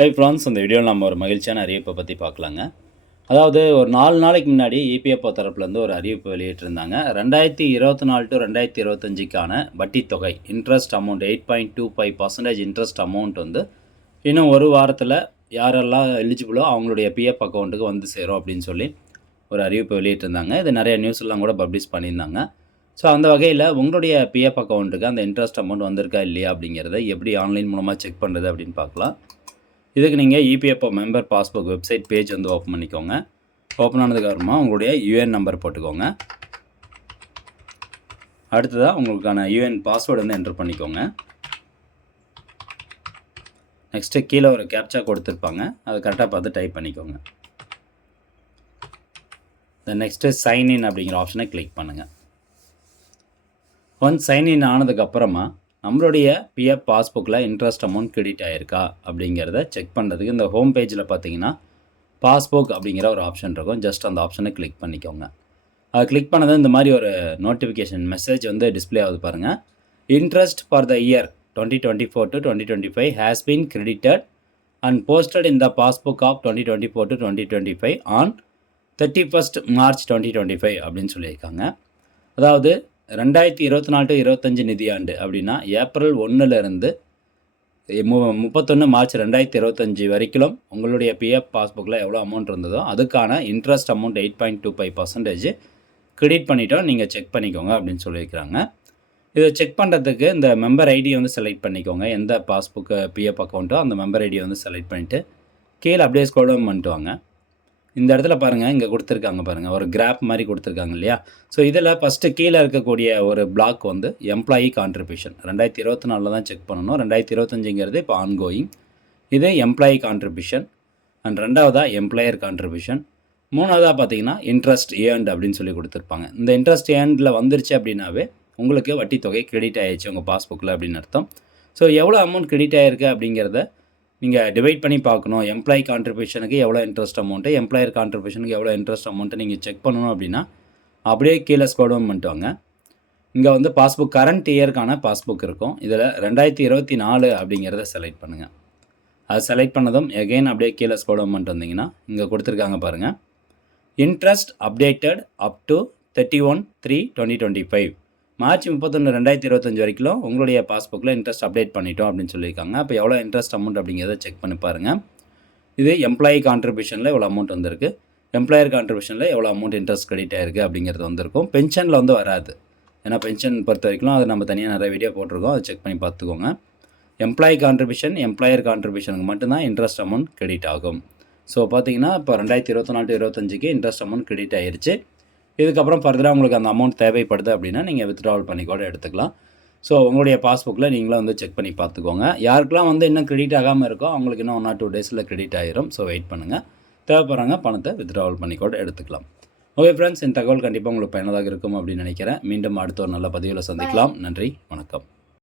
Hi friends, இந்த வீடியோவில் நம்ம ஒரு மகிழ்ச்சியான அறிவிப்பை பற்றி பார்க்கலாங்க. அதாவது ஒரு 4 நாளைக்கு முன்னாடி இபிஎஃப்ஓ தரப்புலேருந்து ஒரு அறிவிப்பு வெளியிட்டிருந்தாங்க. 2024 டு 2025க்கான வட்டி தொகை இன்ட்ரெஸ்ட் அமௌண்ட் 8.25% இன்ட்ரெஸ்ட் அமௌண்ட் வந்து இன்னும் ஒரு வாரத்தில் யாரெல்லாம் எலிஜிபிளோ அவங்களுடைய பிஎஃப் அக்கௌண்ட்டுக்கு வந்து சேரும் அப்படின்னு சொல்லி ஒரு அறிவிப்பு வெளியிட்டிருந்தாங்க. இது நிறைய நியூஸ்லாம் கூட பப்ளிஷ் பண்ணியிருந்தாங்க. ஸோ அந்த வகையில் உங்களுடைய பிஎஃப் அக்கௌண்ட்டுக்கு அந்த இன்ட்ரெஸ்ட் அமௌண்ட் வந்திருக்கா இல்லையா அப்படிங்கிறத எப்படி ஆன்லைன் மூலமாக செக் பண்ணுறது அப்படின்னு பார்க்கலாம். இதுக்கு நீங்கள் EPFO member passbook website page வந்து ஓப்பன் பண்ணிக்கோங்க. ஓப்பன் ஆனதுக்கப்புறமா உங்களுடைய யூஎன் நம்பர் போட்டுக்கோங்க. அடுத்ததாக உங்களுக்கான யூஎன் பாஸ்வேர்டு வந்து என்டர் பண்ணிக்கோங்க. நெக்ஸ்ட்டு கீழே ஒரு கேப்சா கொடுத்துருப்பாங்க, அதை கரெக்டாக பார்த்து டைப் பண்ணிக்கோங்க. நெக்ஸ்ட்டு சைன்இன் அப்படிங்கிற ஆப்ஷனை கிளிக் பண்ணுங்கள். ஒன்ஸ் சைன்இன் ஆனதுக்கப்புறமா நம்மளுடைய பிஎஃப் பாஸ்புக்கில் இன்ட்ரெஸ்ட் அமௌண்ட் கிரெடிட் ஆகிருக்கா அப்படிங்கிறத செக் பண்ணுறதுக்கு இந்த ஹோம் பேஜில் பார்த்தீங்கன்னா பாஸ்புக் அப்படிங்கிற ஒரு ஆப்ஷன் இருக்கும். ஜஸ்ட் அந்த ஆப்ஷனை கிளிக் பண்ணிக்கோங்க. அதை கிளிக் பண்ணது இந்த மாதிரி ஒரு நோட்டிஃபிகேஷன் மெசேஜ் வந்து டிஸ்பிளே ஆகுது பாருங்கள். Interest for the year 2024 to 2025 has been credited and posted in the passbook of 2024 to 2025 on 31st March 2025 அப்படின்னு சொல்லியிருக்காங்க. அதாவது 2024 to 25 நிதியாண்டு அப்படின்னா ஏப்ரல் 1லேருந்து 31 மார்ச் 2025 வரைக்கும் உங்களுடைய பிஎஃப் பாஸ்புக்கில் எவ்வளோ அமௌண்ட் இருந்ததோ அதுக்கான இன்ட்ரெஸ்ட் அமௌண்ட் 8.25% கிரெடிட் பண்ணிட்டோம், நீங்கள் செக் பண்ணிக்கோங்க அப்படின்னு சொல்லியிருக்கிறாங்க. இதை செக் பண்ணுறதுக்கு இந்த மெம்பர் ஐடியை வந்து செலக்ட் பண்ணிக்கோங்க. எந்த பாஸ்புக்கு பிஎஃப் அக்கௌண்ட்டோ அந்த மெம்பர் ஐடியை வந்து செலக்ட் பண்ணிவிட்டு கீழே அப்படியே ஸ்க்ரோல் டவுன் பண்ணிட்டு வாங்க. இந்த இடத்துல பாருங்கள், இங்கே கொடுத்துருக்காங்க பாருங்கள், ஒரு கிராப் மாதிரி கொடுத்துருக்காங்க இல்லையா. ஸோ இதில் ஃபஸ்ட்டு கீழே இருக்கக்கூடிய ஒரு பிளாக் வந்து எம்ப்ளாயி கான்ட்ரிபியூஷன் 2024 தான் செக் பண்ணணும். 2025ங்கிறது இப்போ ஆன்கோயிங். இது எம்ப்ளாயி கான்ட்ரிபியூஷன் அண்ட் ரெண்டாவதாக எம்ப்ளாயர் கான்ட்ரிபியூஷன். மூணாவதாக பார்த்தீங்கன்னா இன்ட்ரெஸ்ட் ஏர்ன்ட் அப்படின்னு சொல்லி கொடுத்துருப்பாங்க. இந்த இன்ட்ரெஸ்ட் ஏர்ண்டில் வந்துருச்சு அப்படின்னாவே உங்களுக்கு வட்டி தொகை கிரெடிட் ஆகிடுச்சு உங்கள் பாஸ்புக்கில் அப்படின்னு அர்த்தம். ஸோ எவ்வளோ அமௌண்ட் கிரெடிட் ஆகிருக்கு அப்படிங்கிறத நீங்கள் டிவைட் பண்ணி பார்க்கணும். எம்ப்ளாயி கான்ட்ரிபியூஷனுக்கு எவ்வளோ இன்ட்ரெஸ்ட் அமௌண்ட்டு, எம்ப்ளாயர் கான்ட்ரிபியூஷனுக்கு எவ்வளோ இன்ட்ரெஸ்ட் அமௌண்ட்டு நீங்கள் செக் பண்ணணும் அப்படின்னா அப்படியே கீழே ஸ்க்ரோல் டவுன் பண்ணிட்டு வாங்க. இங்கே வந்து பாஸ்புக் கரண்ட் இயருக்கான பாஸ்புக் இருக்கும். இதில் 2024 அப்படிங்கிறத செலக்ட் பண்ணுங்கள். அதை செலக்ட் பண்ணதும் எகெயின் அப்படியே கீழே ஸ்க்ரோல் டவுன் பண்ணிட்டு வந்தீங்கன்னா இங்கே கொடுத்துருக்காங்க பாருங்கள், interest updated up to 31/3/2025 March 31 2025 வரைக்கும் உங்களுடைய பாஸ்புக்கில் இன்ட்ரெஸ்ட் அப்டேட் பண்ணிட்டோம் அப்படின்னு சொல்லியிருக்காங்க. அப்போ எவ்வளோ இன்ட்ரெஸ்ட் அமௌண்ட் அப்படிங்கிறத செக் பண்ணி பாருங்கள். இது எம்ப்ளாயி கான்ட்ரிபியூஷனில் எவ்வளோ அமௌண்ட் வந்திருக்கு, எம்ப்ளாயர் கான்ட்ரிபியூஷனில் எவ்வளோ அமௌண்ட் இன்ட்ரெஸ்ட் கிரெடிட் ஆகிருக்கு அப்படிங்கிறது வந்திருக்கும். பென்ஷனில் வந்து வராது, ஏன்னா பென்ஷன் பொறுத்த வரைக்கும் அது நம்ம தனியாக நிறைய வீடியோ போட்டிருக்கோம், அதை செக் பண்ணி பார்த்துக்கோங்க. எம்ப்ளாயி கான்ட்ரிபியூஷன், எம்ப்ளாயர் கான்ட்ரிபியூஷனுக்கு மட்டும்தான் இன்ட்ரெஸ்ட் அமௌண்ட் கிரெடிட் ஆகும். ஸோ பார்த்தீங்கன்னா இப்போ 2024 to 25க்கு இன்ட்ரெஸ்ட் அமௌண்ட் கிரெடிட் ஆகிருச்சு. இதுக்கப்புறம் ஃபர்தராக உங்களுக்கு அந்த அமௌண்ட் தேவைப்படுது அப்படின்னா நீங்கள் வித்ட்ராவல் பண்ணி கூட எடுத்துக்கலாம். ஸோ உங்களுடைய பாஸ்புக்கில் நீங்களும் வந்து செக் பண்ணி பார்த்துக்கோங்க. யாருக்கெல்லாம் வந்து இன்னும் கிரெடிட் ஆகாமல் இருக்கோ அவங்களுக்கு இன்னும் 1 or 2 டேஸில் கிரெடிட் ஆகிரும். ஸோ வெயிட் பண்ணுங்கள். தேவைப்படுறாங்க பணத்தை வித்ட்ராவல் பண்ணி கூட எடுத்துக்கலாம். ஓகே ஃப்ரெண்ட்ஸ், இந்த தகவல் கண்டிப்பாக உங்களுக்கு பயனுள்ளதாக இருக்கும் அப்படின்னு நினைக்கிறேன். மீண்டும் அடுத்த ஒரு நல்ல பதிவில் சந்திக்கலாம். நன்றி, வணக்கம்.